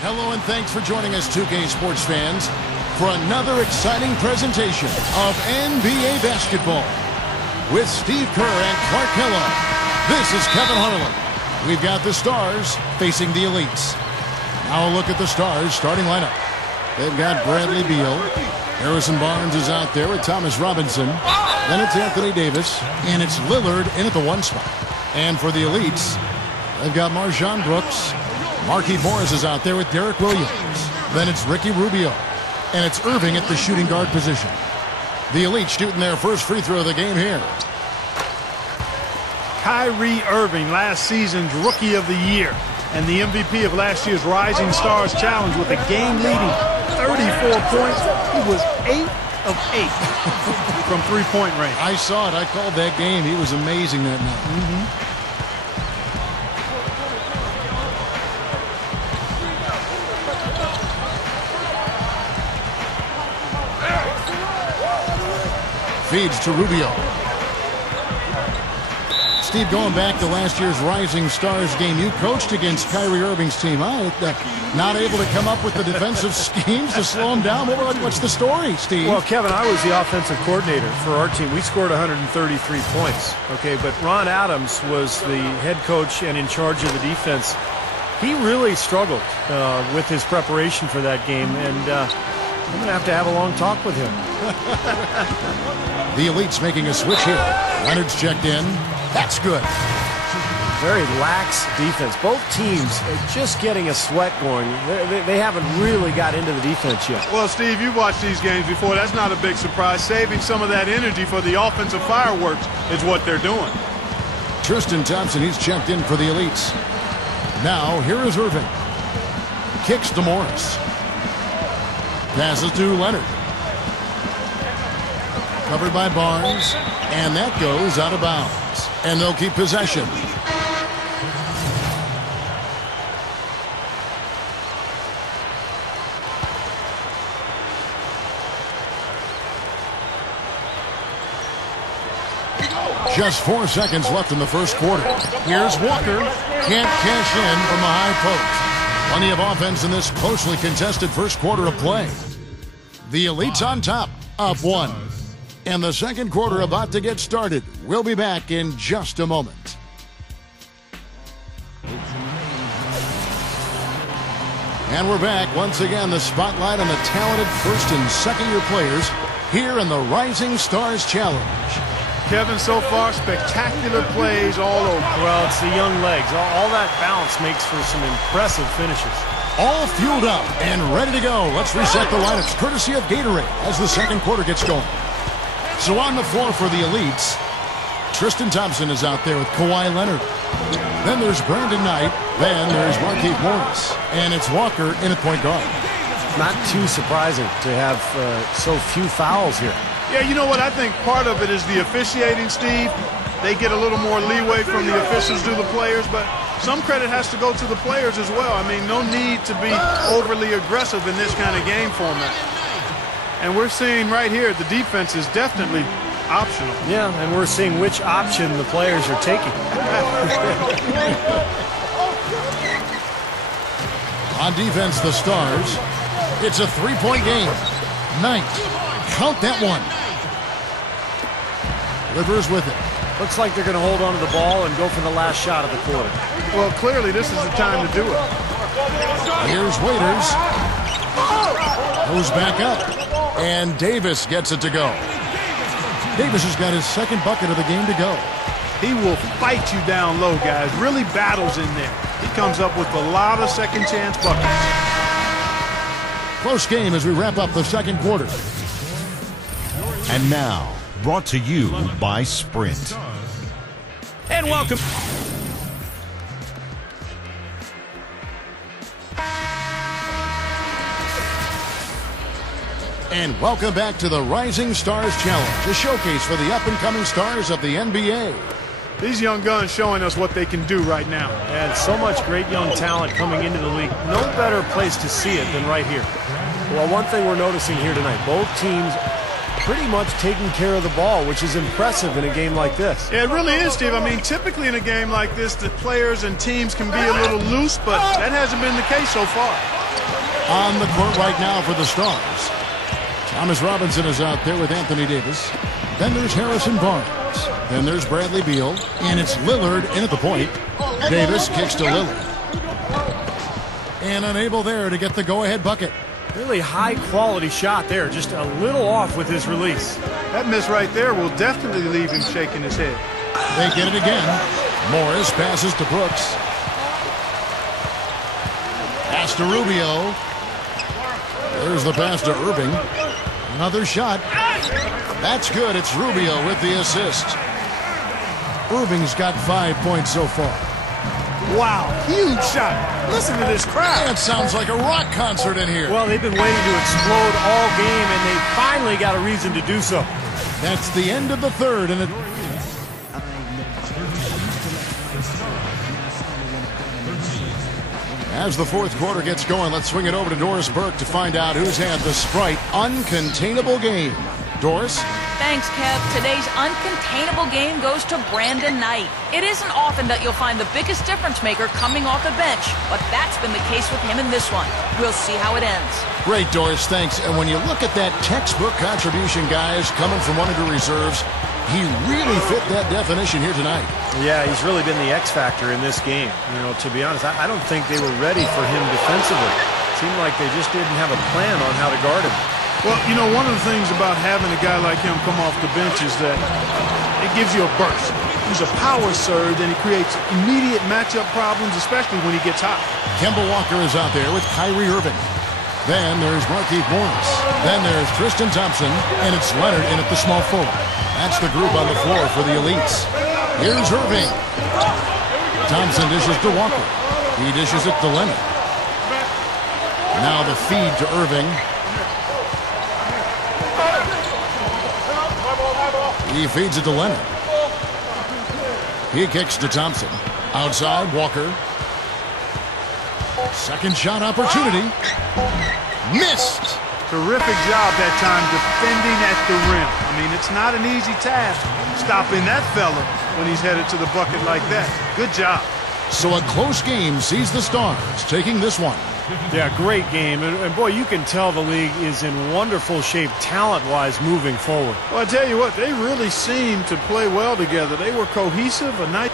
Hello and thanks for joining us, 2K Sports fans, for another exciting presentation of NBA basketball. With Steve Kerr and Clark Kellogg, this is Kevin Harlan. We've got the Stars facing the Elites. Now a look at the Stars starting lineup. They've got Bradley Beal. Harrison Barnes is out there with Thomas Robinson. Then it's Anthony Davis. And it's Lillard in at the 1 spot. And for the Elites, they've got Marshawn Brooks. Markieff Morris is out there with Derek Williams. Then it's Ricky Rubio. And it's Irving at the shooting guard position. The Elites shooting their first free throw of the game here. Kyrie Irving, last season's Rookie of the Year, and the MVP of last year's Rising Stars Challenge with a game-leading 34 points. He was 8 of 8 from three-point range. I saw it. I called that game. He was amazing that night. Feeds to Rubio. Steve, going back to last year's Rising Stars game, you coached against Kyrie Irving's team. Not able to come up with the defensive schemes to slow him down. What's the story, Steve? Well, Kevin, I was the offensive coordinator for our team. We scored 133 points, okay? But Ron Adams was the head coach and in charge of the defense. He really struggled with his preparation for that game, and I'm going to have a long talk with him. The Elites making a switch here. Leonard's checked in. That's good. Very lax defense. Both teams are just getting a sweat going. They haven't really got into the defense yet. Well, Steve, you've watched these games before. That's not a big surprise. Saving some of that energy for the offensive fireworks is what they're doing. Tristan Thompson, he's checked in for the Elites. Now, here is Irving. Kicks to Morris. Passes to Leonard. Covered by Barnes. And that goes out of bounds. And they'll keep possession. Just 4 seconds left in the first quarter. Here's Walker. Can't cash in from the high post. Plenty of offense in this closely contested first quarter of play. The Elites on top, up 1. And the second quarter about to get started. We'll be back in just a moment. And we're back. Once again, the spotlight on the talented first and second-year players here in the Rising Stars Challenge. Kevin, so far, spectacular plays all over. Well, it's the young legs. All that bounce makes for some impressive finishes. All fueled up and ready to go. Let's reset the lineups courtesy of Gatorade as the second quarter gets going. So on the floor for the Elites, Tristan Thompson is out there with Kawhi Leonard. Then there's Brandon Knight. Then there's Markieff Morris. And it's Walker in at point guard. Not too surprising to have so few fouls here. Yeah, you know what? I think part of it is the officiating, Steve. They get a little more leeway from the officials to the players, but some credit has to go to the players as well. I mean, no need to be overly aggressive in this kind of game format. And we're seeing right here the defense is definitely optional. Yeah, and we're seeing which option the players are taking. On defense, the Stars. It's a three-point game. Knight. Count that one. Rivers with it. Looks like they're going to hold on to the ball and go for the last shot of the quarter. Well, clearly this is the time to do it. Here's Waiters. Goes back up. And Davis gets it to go. Davis has got his second bucket of the game to go. He will fight you down low, guys. Really battles in there. He comes up with a lot of second chance buckets. Close game as we wrap up the second quarter. And now, brought to you by Sprint. And welcome. And welcome back to the Rising Stars Challenge, a showcase for the up-and-coming stars of the NBA. These young guns showing us what they can do right now. And so much great young talent coming into the league. No better place to see it than right here. Well, one thing we're noticing here tonight, both teams pretty much taking care of the ball, which is impressive in a game like this. Yeah, it really is, Steve. I mean, typically in a game like this, the players and teams can be a little loose, but that hasn't been the case so far. On the court right now for the Stars. Thomas Robinson is out there with Anthony Davis. Then there's Harrison Barnes. Then there's Bradley Beal. And it's Lillard in at the point. Davis kicks to Lillard. And unable there to get the go-ahead bucket. Really high-quality shot there. Just a little off with his release. That miss right there will definitely leave him shaking his head. They get it again. Morris passes to Brooks. Pass to Rubio. There's the pass to Irving. Another shot. That's good. It's Rubio with the assist. Irving's got 5 points so far. Wow, huge shot. Listen to this crowd. It sounds like a rock concert in here. Well, they've been waiting to explode all game, and they finally got a reason to do so. That's the end of the third, and it... As the fourth quarter gets going, let's swing it over to Doris Burke to find out who's had the Sprite uncontainable game. Doris? Thanks, Kev. Today's uncontainable game goes to Brandon Knight. It isn't often that you'll find the biggest difference maker coming off the bench, but that's been the case with him in this one. We'll see how it ends. Great, Doris. Thanks. And when you look at that textbook contribution, guys, coming from one of the reserves, he really fit that definition here tonight. Yeah, he's really been the X factor in this game. You know, to be honest, I don't think they were ready for him defensively. Seemed like they just didn't have a plan on how to guard him. Well, you know, one of the things about having a guy like him come off the bench is that it gives you a burst. He's a power surge, and he creates immediate matchup problems, especially when he gets hot. Kemba Walker is out there with Kyrie Irving. Then there's Markieff Morris. Then there's Tristan Thompson, and it's Leonard in at the small forward. That's the group on the floor for the elites. Here's Irving. Thompson dishes to Walker. He dishes it to Leonard. Now the feed to Irving. He feeds it to Leonard. He kicks to Thompson. Outside, Walker. Second shot opportunity. Missed. Terrific job that time defending at the rim. I mean, it's not an easy task stopping that fella when he's headed to the bucket like that. Good job. So a close game sees the Stars taking this one. Yeah, great game. And boy, you can tell the league is in wonderful shape talent-wise moving forward. Well, I tell you what, they really seemed to play well together. They were cohesive, a nice...